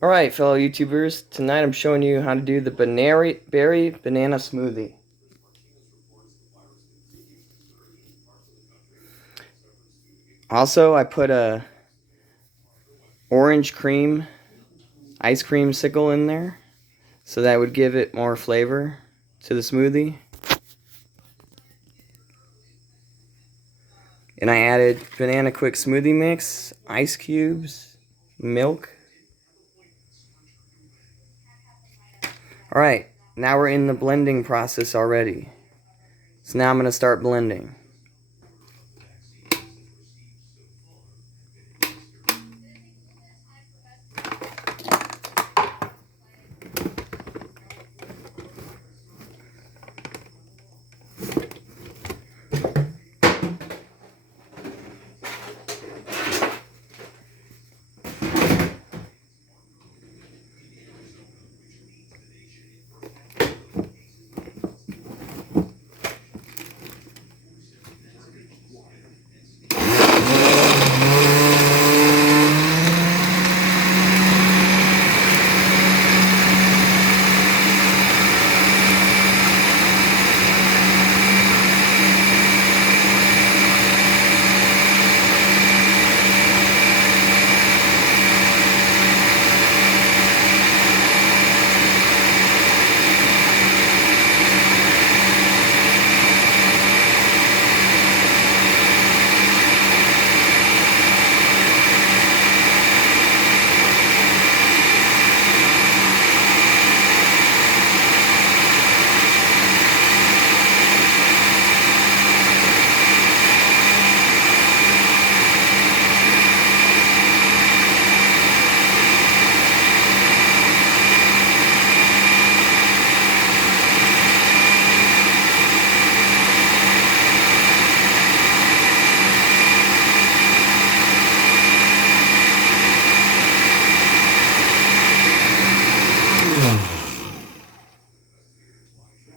Alright, fellow YouTubers, tonight I'm showing you how to do the berry banana smoothie. Also, I put a orange cream ice cream sickle in there, so that would give it more flavor to the smoothie. And I added banana quick smoothie mix, ice cubes, milk. Alright, now we're in the blending process already. So now I'm going to start blending.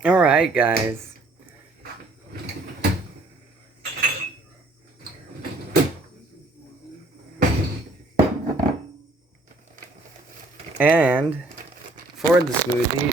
Alright, guys. And for the smoothie,